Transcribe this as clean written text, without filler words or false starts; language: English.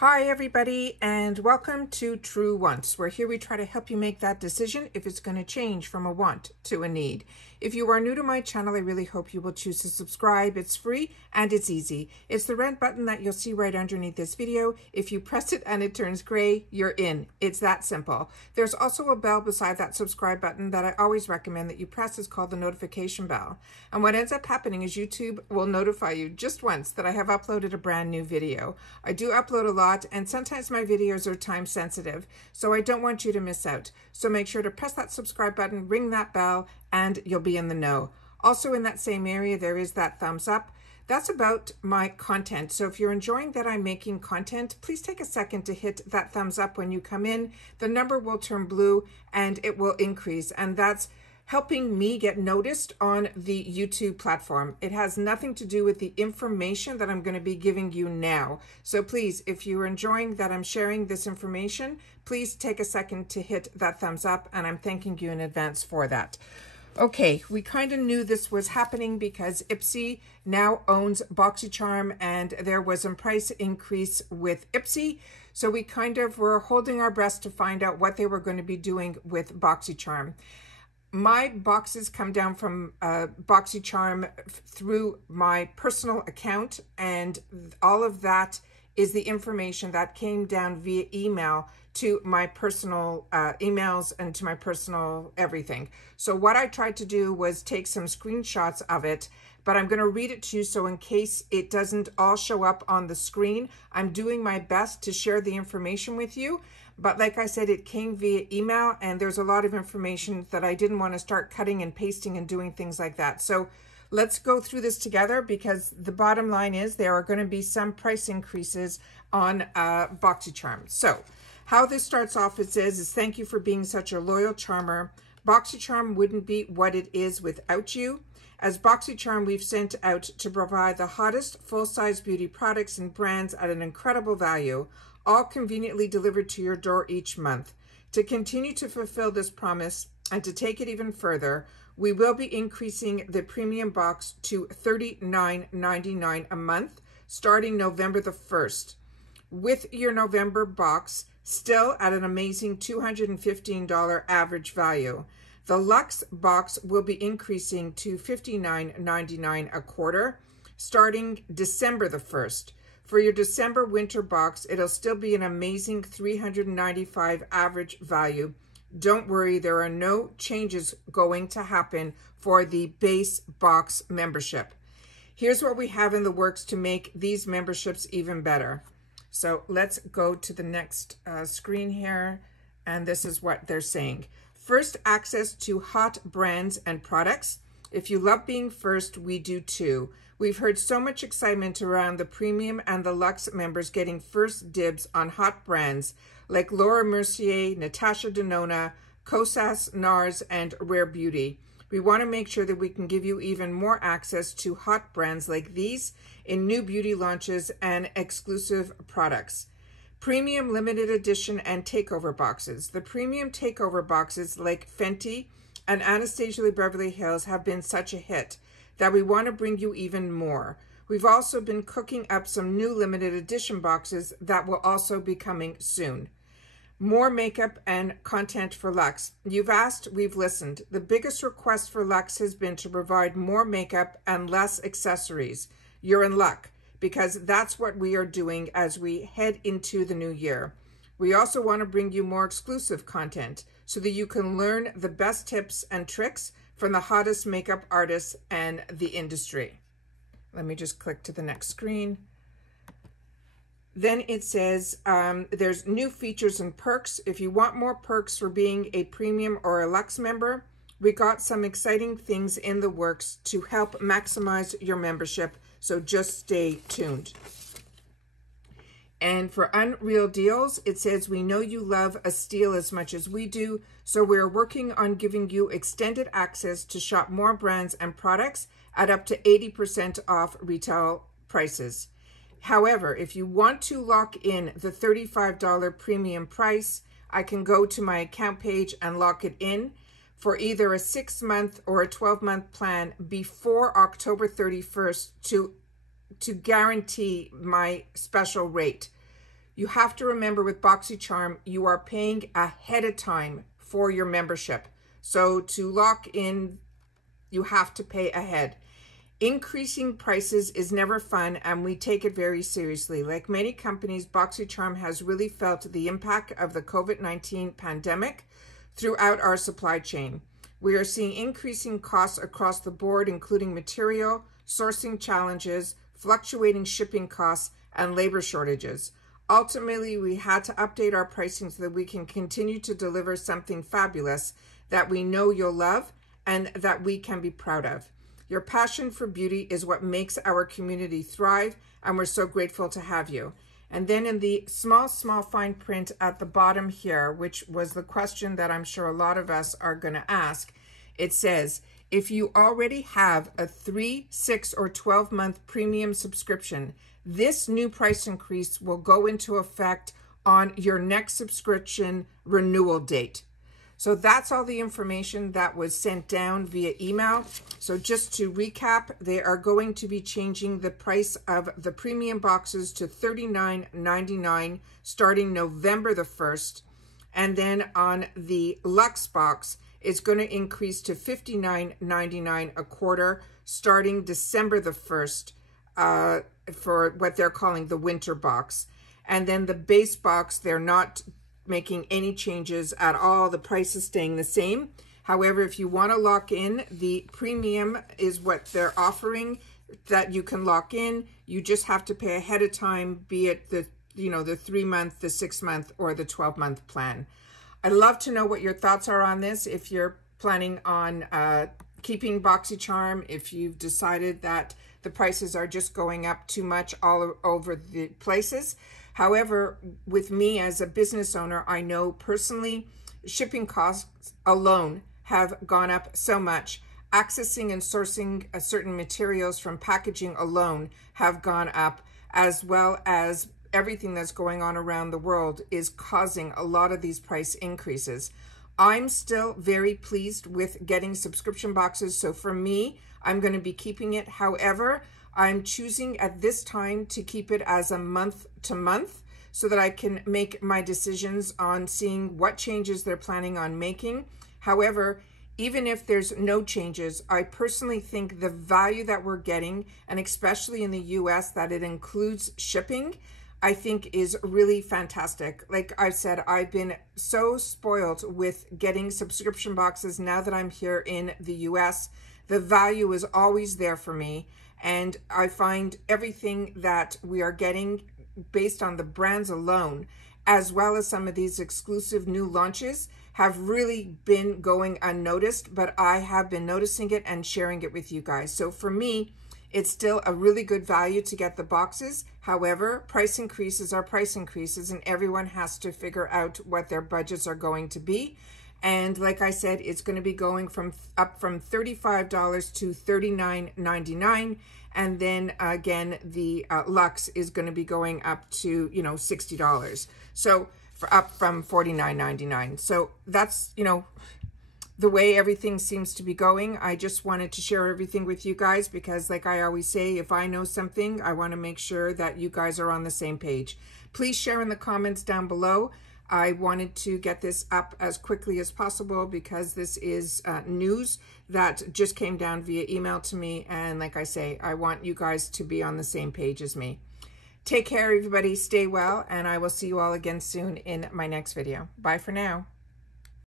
Hi everybody, and welcome to True Wants, where here we try to help you make that decision if it's going to change from a want to a need. If you are new to my channel, I really hope you will choose to subscribe. It's free and it's easy. It's the red button that you'll see right underneath this video. If you press it and it turns gray, you're in. It's that simple. There's also a bell beside that subscribe button that I always recommend that you press. It's called the notification bell. And what ends up happening is YouTube will notify you just once that I have uploaded a brand new video. I do upload a lot, and sometimes my videos are time sensitive, so I don't want you to miss out. So make sure to press that subscribe button, ring that bell, and you'll be in the know. Also in that same area, there is that thumbs up. That's about my content. So if you're enjoying that I'm making content, please take a second to hit that thumbs up when you come in. The number will turn blue and it will increase, and that's helping me get noticed on the YouTube platform. It has nothing to do with the information that I'm going to be giving you now. So please, if you're enjoying that I'm sharing this information, please take a second to hit that thumbs up, and I'm thanking you in advance for that. Okay, we kind of knew this was happening because Ipsy now owns BOXYCHARM, and there was a price increase with Ipsy. So we kind of were holding our breath to find out what they were going to be doing with BOXYCHARM. My boxes come down from BOXYCHARM through my personal account, and all of that is the information that came down via email to my personal emails and to my personal everything. So what I tried to do was take some screenshots of it, but I'm going to read it to you, so in case it doesn't all show up on the screen, I'm doing my best to share the information with you. But like I said, it came via email, and there's a lot of information that I didn't want to start cutting and pasting and doing things like that. So let's go through this together, because the bottom line is there are going to be some price increases on BOXYCHARM. So how this starts off, it says, is thank you for being such a loyal charmer. BOXYCHARM wouldn't be what it is without you. As BOXYCHARM, we've sent out to provide the hottest full-size beauty products and brands at an incredible value, all conveniently delivered to your door each month. To continue to fulfill this promise and to take it even further, we will be increasing the premium box to $39.99 a month starting November the 1st. With your November box still at an amazing $215 average value. The Luxe box will be increasing to $59.99 a quarter starting December the 1st. For your December winter box, it'll still be an amazing $395 average value. Don't worry, there are no changes going to happen for the base box membership. Here's what we have in the works to make these memberships even better. So let's go to the next screen here, and this is what they're saying. First, access to hot brands and products. If you love being first, we do too. We've heard so much excitement around the premium and the Luxe members getting first dibs on hot brands like Laura Mercier, Natasha Denona, Kosas, NARS, and Rare Beauty. We want to make sure that we can give you even more access to hot brands like these in new beauty launches and exclusive products. Premium limited edition and takeover boxes. The premium takeover boxes like Fenty and Anastasia Beverly Hills have been such a hit that we want to bring you even more. We've also been cooking up some new limited edition boxes that will also be coming soon. More makeup and content for Luxe. You've asked, we've listened. The biggest request for Luxe has been to provide more makeup and less accessories. You're in luck, because that's what we are doing as we head into the new year. We also want to bring you more exclusive content so that you can learn the best tips and tricks from the hottest makeup artists and the industry. Let me just click to the next screen. Then it says there's new features and perks. If you want more perks for being a premium or a Luxe member, we got some exciting things in the works to help maximize your membership, so just stay tuned. And for Unreal Deals, it says, we know you love a steal as much as we do, so we're working on giving you extended access to shop more brands and products at up to 80% off retail prices. However, if you want to lock in the $35 premium price, I can go to my account page and lock it in for either a 6-month or a 12-month plan before October 31st to guarantee my special rate. You have to remember with BOXYCHARM, you are paying ahead of time for your membership. So to lock in, you have to pay ahead. Increasing prices is never fun, and we take it very seriously. Like many companies, BOXYCHARM has really felt the impact of the COVID-19 pandemic throughout our supply chain. We are seeing increasing costs across the board, including material, sourcing challenges, fluctuating shipping costs, and labor shortages. Ultimately, we had to update our pricing so that we can continue to deliver something fabulous that we know you'll love and that we can be proud of. Your passion for beauty is what makes our community thrive, and we're so grateful to have you. And then in the small fine print at the bottom here, which was the question that I'm sure a lot of us are going to ask, it says, if you already have a 3, 6, or 12-month premium subscription, this new price increase will go into effect on your next subscription renewal date. So that's all the information that was sent down via email. So just to recap, they are going to be changing the price of the premium boxes to $39.99 starting November the 1st. And then on the Luxe box, it's going to increase to $59.99 a quarter starting December the 1st for what they're calling the winter box. And then the base box, they're not making any changes at all. The price is staying the same. However, if you want to lock in, the premium is what they're offering that you can lock in. You just have to pay ahead of time, be it the 3-month, the 6-month, or the 12-month plan. I'd love to know what your thoughts are on this. If you're planning on keeping BOXYCHARM, if you've decided that the prices are just going up too much all over the places. However, with me as a business owner, I know personally shipping costs alone have gone up so much. Accessing and sourcing certain materials from packaging alone have gone up, as well as everything that's going on around the world is causing a lot of these price increases. I'm still very pleased with getting subscription boxes. So for me, I'm going to be keeping it. However, I'm choosing at this time to keep it as a month to month so that I can make my decisions on seeing what changes they're planning on making. However, even if there's no changes, I personally think the value that we're getting, and especially in the US, that it includes shipping, I think is really fantastic. Like I've said, I've been so spoiled with getting subscription boxes now that I'm here in the US. The value is always there for me. And I find everything that we are getting based on the brands alone, as well as some of these exclusive new launches, have really been going unnoticed, but I have been noticing it and sharing it with you guys. So for me, it's still a really good value to get the boxes. However, price increases are price increases, and everyone has to figure out what their budgets are going to be. And like I said, it's going to be going up from $35 to $39.99. And then again, the Luxe is going to be going up to, $60. So up from $49.99. So that's, the way everything seems to be going. I just wanted to share everything with you guys because, like I always say, if I know something, I want to make sure that you guys are on the same page. Please share in the comments down below. I wanted to get this up as quickly as possible because this is news that just came down via email to me. And like I say, I want you guys to be on the same page as me. Take care, everybody. Stay well, and I will see you all again soon in my next video. Bye for now.